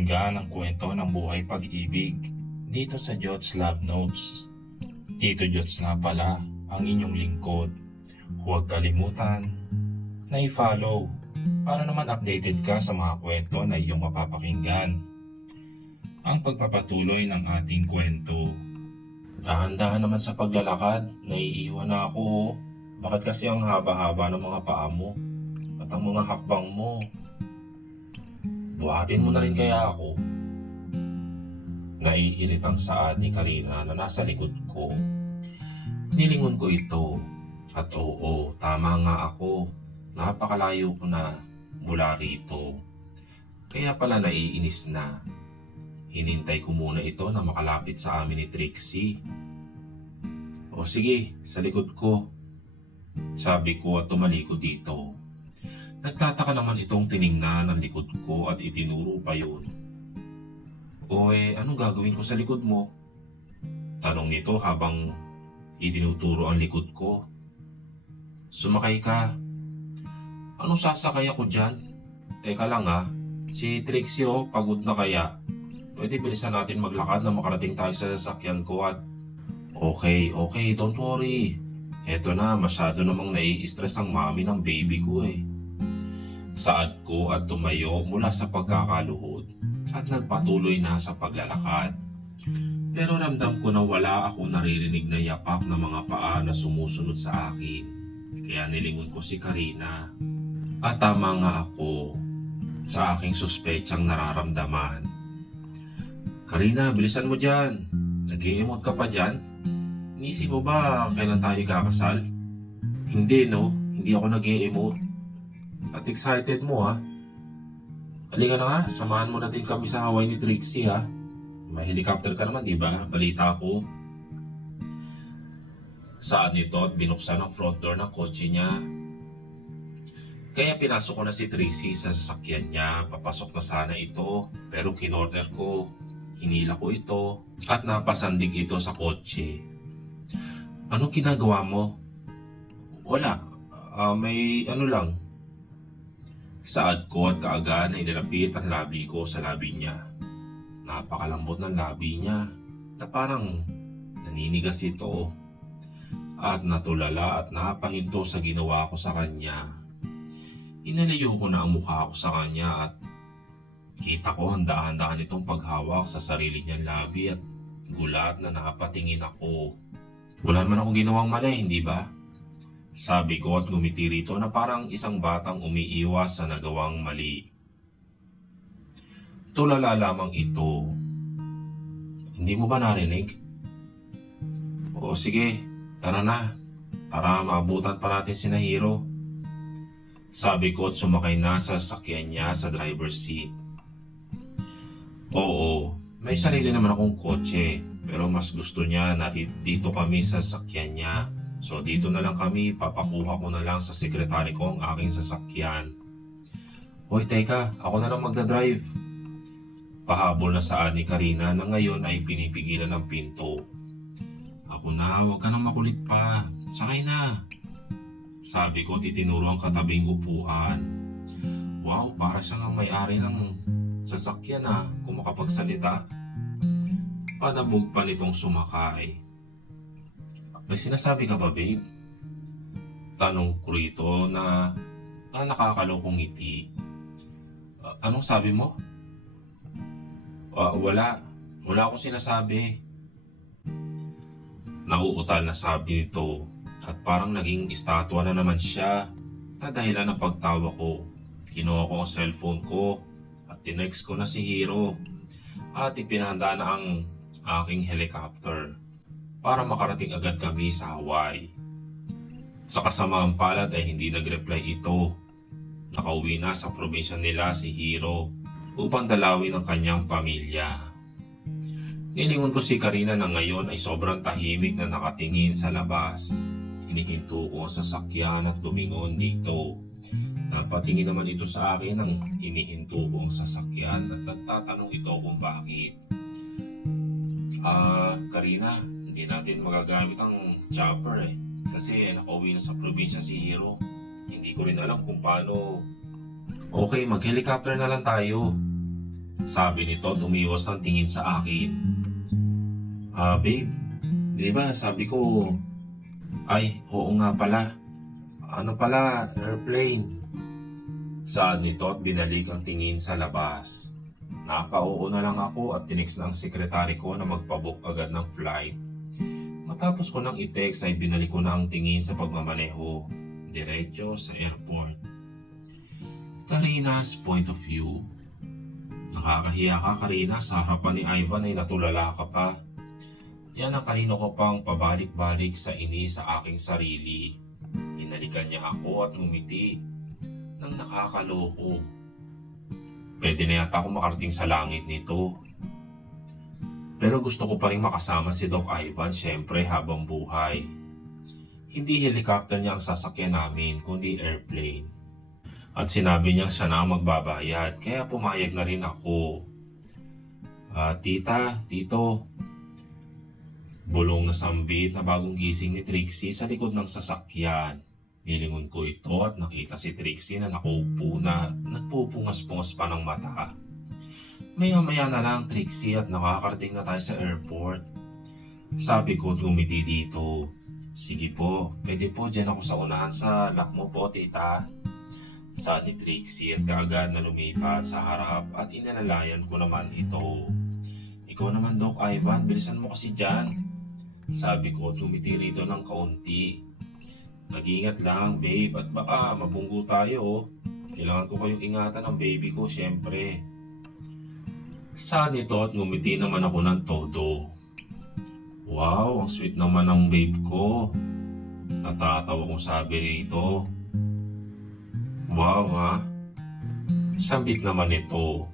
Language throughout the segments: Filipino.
pakinggan ang kwento ng buhay pag-ibig dito sa Jots Love Notes. Tito Jots nga pala ang inyong lingkod. Huwag kalimutan na i-follow para naman updated ka sa mga kwento na iyong mapapakinggan. Ang pagpapatuloy ng ating kwento. Dahan-dahan naman sa paglalakad, naiiwan na ako. Bakit kasi ang haba-haba ng mga paa mo at ang mga hakbang mo? Buhatin mo na rin kaya ako. Naiiritang saad ni Karina na nasa likod ko. Nilingon ko ito. At oo, tama nga ako. Napakalayo ko na mula rito. Kaya pala naiinis na. Hinintay ko muna ito na makalapit sa amin ni Trixie. O sige, sa likod ko. Sabi ko at tumalikod dito. Nagtataka naman itong tiningnan ng likod ko at itinuro pa yun. O anong gagawin ko sa likod mo? Tanong nito habang itinuturo ang likod ko. Sumakay ka. Anong sasakay ako dyan? Teka lang si Trixie pagod na kaya. Pwede bilisan natin maglakad na makarating tayo sa sasakyan ko at... Okay, don't worry. Eto na, masyado namang nai-stress ang mami ng baby ko Saad ko at tumayo mula sa pagkakaluhod at nagpatuloy na sa paglalakad. Pero ramdam ko na wala ako naririnig na yapak ng mga paa na sumusunod sa akin. Kaya nilingon ko si Karina. At tama nga ako sa aking suspetsang nararamdaman. Karina, bilisan mo dyan. Nag-i-emote ka pa dyan? Inisip mo ba kailan tayo kakasal? Hindi hindi ako nag-i-emote. At excited mo Halika na nga, samahan mo na din kami sa Hawaii ni Trixie May helicopter ka naman, di ba? Balita ko. Saan nito at binuksan ang front door ng kotse niya. Kaya pinasok ko na si Trixie sa sasakyan niya. Papasok na sana ito, pero kinorder ko. Hinila ko ito at napasandig ito sa kotse. Anong ginagawa mo? Wala. May lang. Saad ko at kaagad na inilapit ang labi ko sa labi niya. Napakalambot ng labi niya na parang naninigas ito. At natulala at napahinto sa ginawa ko sa kanya. Inalayo ko na ang mukha ko sa kanya at kita ko handa-handaan itong paghawak sa sarili niyang labi at gulat na nakapatingin ako. Wala naman akong ginawang mali, hindi ba? Sabi ko at ngumiti rito na parang isang batang umiiwas sa nagawang mali. Tulala lamang ito. Hindi mo ba narinig? O sige, tara na, para maabutan pa natin si Hiro. Sabi ko at sumakay na sa sasakyan niya sa driver's seat. Oo, may sarili naman akong kotse, pero mas gusto niya na dito kami sa sasakyan niya. So dito na lang kami, papakuha ko na lang sa sekretary ko ang aking sasakyan. Hoy teka, ako na lang magdadrive. Pahabol na saad ni Karina na ngayon ay pinipigilan ng pinto. Ako na, huwag ka nang makulit pa. Sakay na. Sabi ko titinuro ang katabing upuan. Wow, para siyang ang may-ari ng sasakyan kung makapagsalita. Panabog pa nitong sumakay. May sinasabi ka ba, babe? Tanong ko rito na nakakalokong ngiti. Anong sabi mo? Wala akong sinasabi. Nauutal na sabi nito at parang naging estatwa na naman siya. Sa dahilan ng pagtawa ko, kinuha ko ang cellphone ko at tinext ko na si Hiro at ipinahanda na ang aking helicopter para makarating agad kami sa Hawaii. Sa kasamaang palad ay hindi nag-reply ito. Nakauwi na sa probinsya nila si Hiro upang dalawin ang kanyang pamilya. Nilingon ko si Karina na ngayon ay sobrang tahimik na nakatingin sa labas. Hinihinto ko ang sasakyan at lumingon dito. Napatingin naman ito sa akin nang hinihinto ko ang sasakyan at nagtatanong ito kung bakit. Karina, hindi natin magagamit ang chopper kasi nakauwi na sa probinsya si Hiro. Hindi ko rin alam kung paano. Okay, mag-helicopter na lang tayo. Sabi nito at umiwas ng tingin sa akin. Babe, di ba sabi ko, ay, oo nga pala. Ano pala, airplane. Saad nito at binalik ang tingin sa labas. Napauo na lang ako at tinext ng sekretary ko na magpabook agad ng flight. Matapos ko nang i-text ay binalik ko na ang tingin sa pagmamaneho, diretso sa airport. Karina's point of view. Nakakahiya ka, Karina, sa harapan ni Ivan ay natulala ka pa. Yan ang kanino ko pang pabalik-balik sa inis sa aking sarili. Hinalikan niya ako at ngumiti nang nakakaloko. Pwede na yata ako makarating sa langit nito. Pero gusto ko pa rin makasama si Doc Ivan syempre habang buhay. Hindi helicopter niya ang sasakyan namin kundi airplane. At sinabi niya siya na ang magbabayad kaya pumayag na rin ako. Tita, tito. Bulong na sambit na bagong gising ni Trixie sa likod ng sasakyan. Nilingon ko ito at nakita si Trixie na nakaupo na nagpupungas-pungas pa ng mata. Maya-maya na lang Trixie at nakakarating na tayo sa airport. Sabi ko at ngumiti dito. Sige po, pwede po dyan ako sa unahan sa lock mo po tita. Sabi ni Trixie at kaagad na lumipat sa harap at inalalayan ko naman ito. Ikaw naman Doc Ivan, bilisan mo kasi dyan. Sabi ko at ngumiti rito ng kaunti. Nag-iingat lang babe at baka mabunggo tayo. Kailangan ko kayong ingatan ng baby ko syempre. Sabi nito at ngumiti naman ako ng todo. Wow, ang sweet naman ng babe ko. Natatawa kong sabi rito. Wow ha. Sambit naman ito.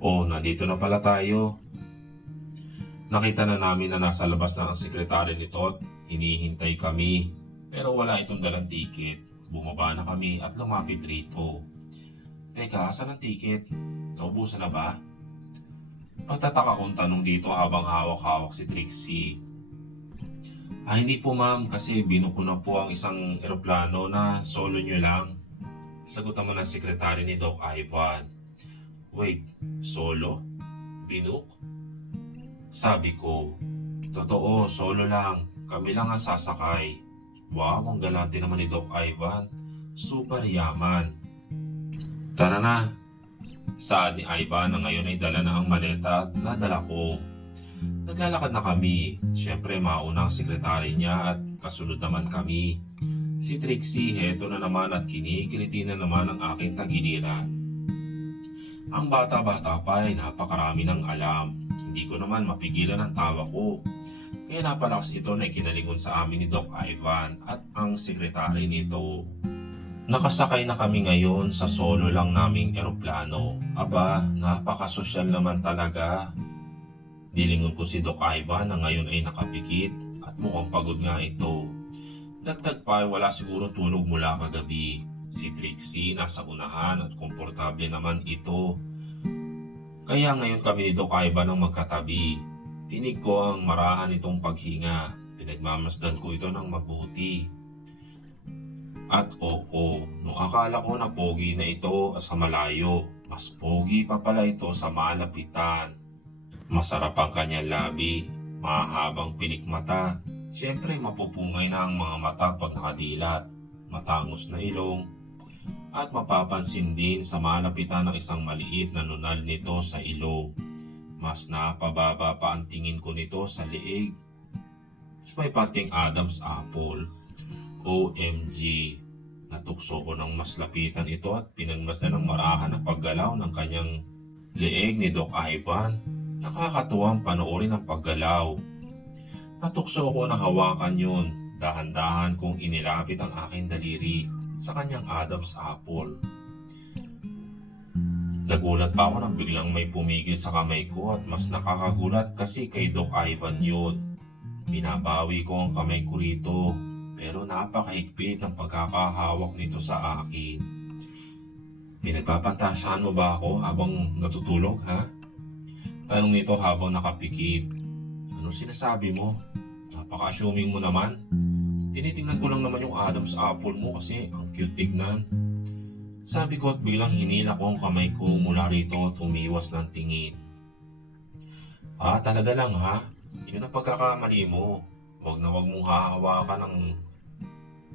Oh, nandito na pala tayo. Nakita na namin na nasa labas na ang sekretary nito at hinihintay kami. Pero wala itong dalang ticket. Bumaba na kami at lumapit rito. Teka, asan ang ticket? Naubusan na ba? Pagtataka kong tanong dito habang hawak-hawak si Trixie. Hindi po ma'am kasi binuko na po ang isang eroplano na solo nyo lang. Sagot naman ng sekretary ni Doc Ivan. Wait, solo? Binook? Sabi ko, totoo, solo lang. Kami lang ang sasakay. Wow, ang galante naman ni Doc Ivan. Super yaman. Tara na. Saad ni Ivan na ngayon ay dala na ang maleta at nadala ko. Naglalakad na kami. Siyempre mauna ang sekretary niya at kasunod naman kami. Si Trixie heto na naman at kinikiliti na naman ang aking tagiliran. Ang bata-bata pa ay napakarami ng alam. Hindi ko naman mapigilan ang tawa ko. Kaya napalakas ito na ikinalingon sa amin ni Doc Ivan at ang sekretary nito. Nakasakay na kami ngayon sa solo lang naming eroplano. Aba, napakasosyal naman talaga. Dilingon ko si Doc Ivan na ngayon ay nakapikit at mukhang pagod nga ito. Dagdag pa ay wala siguro tulog mula kagabi. Si Trixie nasa unahan at komportable naman ito. Kaya ngayon kami ni Doc Ivan ang magkatabi. Tinig ko ang marahan nitong paghinga. Pinagmamasdan ko ito ng mabuti. At oo, nung akala ko na pogi na ito sa malayo, mas pogi pa pala ito sa malapitan. Masarap ang kanyang labi, mahabang pilik mata. Siyempre mapupungay na ang mga mata pag nakadilat, matangos na ilong, at mapapansin din sa malapitan ng isang maliit na nunal nito sa ilong. Mas napababa pa ang tingin ko nito sa leeg. Sa may parting Adam's apple. OMG. Natukso ko ng mas lapitan ito at pinagmasdan ng marahan ang paggalaw ng kanyang leeg ni Doc Ivan. Nakakatuwang panoorin ang paggalaw. Natukso ko na hawakan yun. Dahan-dahan kong inilapit ang aking daliri sa kanyang Adam's apple. Nagulat pa ako nang biglang may pumigil sa kamay ko at mas nakakagulat kasi kay Doc Ivan yun. Binabawi ko ang kamay ko rito pero napakahigpit ang pagkakahawak nito sa akin. Pinagpapantasyahan mo ba ako habang natutulog ha? Tanong nito habang nakapikit. Ano sinasabi mo? Napaka-assuming mo naman. Tinitingnan ko lang naman yung Adam's apple mo kasi ang cute tignan. Sabi ko at biglang hinila ko ang kamay ko mula rito at umiwas ng tingin. Talaga lang ha? Yun ang pagkakamali mo. Huwag na huwag mong hahawakan ng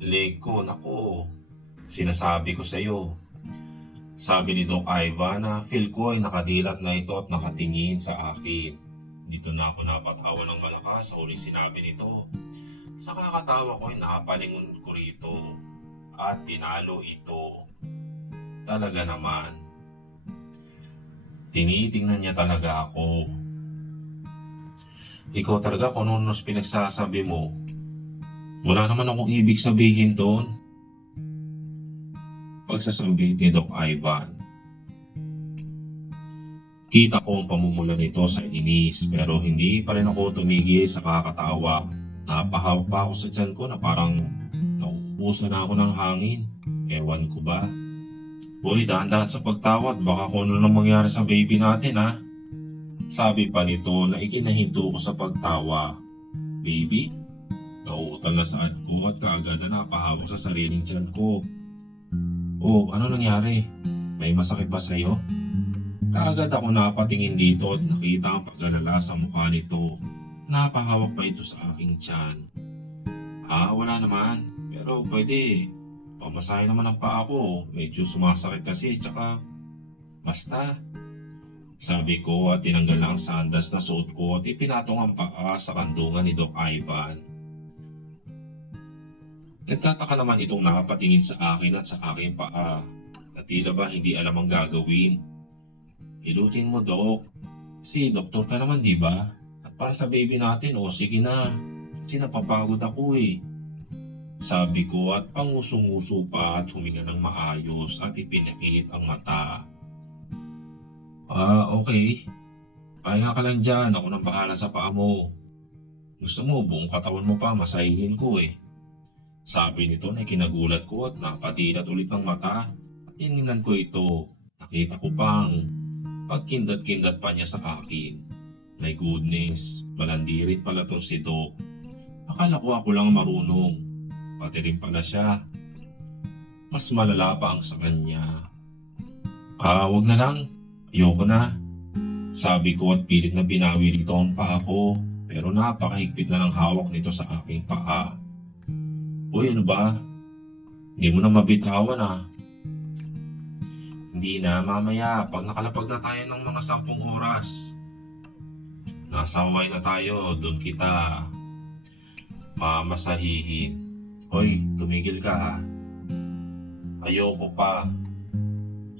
leg ko. Naku, sinasabi ko sa'yo. Sabi ni Doc Ivan na feel ko ay nakadilat na ito at nakatingin sa akin. Dito na ako napatawa ng malakas sa uling sinabi nito. Sa kakatawa ko ay nakapalingon ko rito at tinalo ito. Talaga naman. Tinitingnan niya talaga ako. Ikaw talaga kung ano pinagsasabi mo. Wala naman akong ibig sabihin doon. Pagsasambit ni Doc Ivan. Kita ko ang pamumula nito sa inis pero hindi pa rin ako tumigil sa kakatawa. Napahawak pa ako sa tiyan ko na parang nauubusan na ako ng hangin. Ewan ko ba? Uy, dahan-dahan sa pagtawad. Baka kung ano nang mangyari sa baby natin ha. Sabi pa nito na ikinahinto ko sa pagtawa. Baby? Nauutal na saan ko at kaagad na napahawak sa sariling tiyan ko. Oh, ano nangyari? May masakit ba sa'yo? Kaagad ako napatingin dito at nakita ang pag-alala sa mukha nito. Napahawak pa ito sa aking tiyan. Wala naman. Pero pwede. Pamasahe naman ang paa ko. Medyo sumasakit kasi tsaka basta. Sabi ko at tinanggal na ang sandas na suot ko at ipinatong ang paa sa kandungan ni Doc Ivan. Nagtataka naman itong nakapatingin sa akin at sa aking paa. Na tila ba hindi alam ang gagawin. Hilutin mo, Doc. Kasi doktor ka naman, di ba? At para sa baby natin, sige na. Kasi napapagod ako eh. Sabi ko at panguso-nguso pa at huminga ng maayos at ipinakit ang mata. Okay. Pahinga ka lang dyan. Ako nang bahala sa paa mo. Gusto mo, buong katawan mo pa, masahihin ko eh. Sabi nito na kinagulat ko at napadilat ulit ng mata. At tinignan ko ito. Nakita ko pang pagkindat-kindat pa niya sa akin. My goodness, malandi rin pala to si Doc. Akala ko ako lang marunong. Pati rin pala siya. Mas malala pa ang sa kanya. Wag na lang. Ayoko na. Sabi ko at pilit na binawi rito ang paa ko. Pero napakahigpit na ng hawak nito sa aking paa. Uy, ano ba? Hindi mo na mabitawan Hindi na, mamaya. Pag nakalapag na tayo ng mga 10 oras. Nasa Hawaii na tayo. Doon kita mamasahihin. Hoy, tumigil ka ha. Ayoko pa.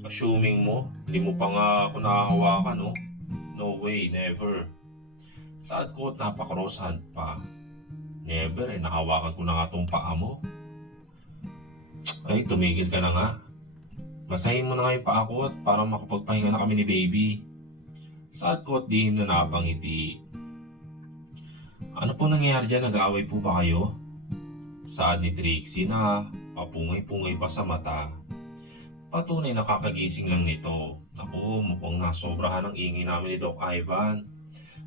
Assuming mo, hindi mo pa nga ako nakahawakan, no? No way, never. Saad ko at napaka-cross hand pa. Never nakahawakan ko na nga tong paa mo. Ay, tumigil ka na nga. Masahin mo na nga yung paa ko at para makapagpahinga na kami ni baby. Saad ko at dihim na napangiti. Ano po nangyayari dyan? Nag-aaway po ba kayo? Saad ni Trixie na papungay-pungay pa sa mata. Patunay nakakagising lang nito. Naku, mukhang nasobrahan ang ingay namin ni Doc Ivan.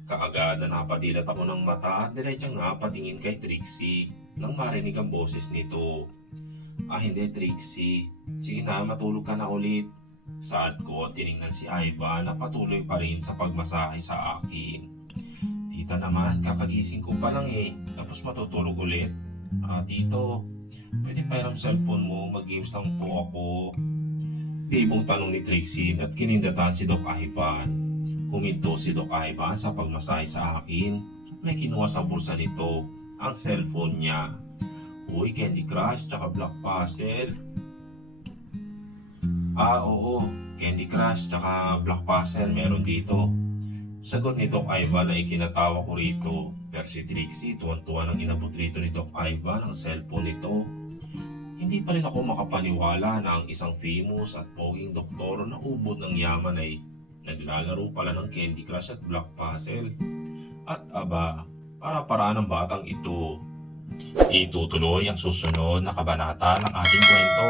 Kaagad na napadilat ako ng mata at diretsang napatingin kay Trixie nang marinig ang boses nito. Hindi Trixie. Sige na, matulog ka na ulit. Saad ko at tiningnan si Ivan na patuloy pa rin sa pagmasahe sa akin. Tita naman, kakagising ko pa lang tapos matutulog ulit. Tito, pwede pa yung cellphone mo, mag-games lang po ako. Bibong tanong ni Trixie at kinindatan si Doc Ivan. Huminto si Doc Ivan sa pagmasahe sa akin at may kinuha sa bulsa nito ang cellphone niya. Uy, Candy Crush tsaka Block Puzzle. Oo, Candy Crush tsaka Block Puzzle meron dito. Sagot ni Doc Ivan na ikinatawa ko rito. Pero si Trixie, tuwan-tuwa nang inabot rito ni Doc Ivan ang cellphone nito. Hindi pa rin ako makapaniwala na ang isang famous at poging doktor na ubod ng yaman ay naglalaro pala ng Candy Crush at Block Puzzle. At para-paraan ng batang ito. Itutuloy ang susunod na kabanata ng ating kwento.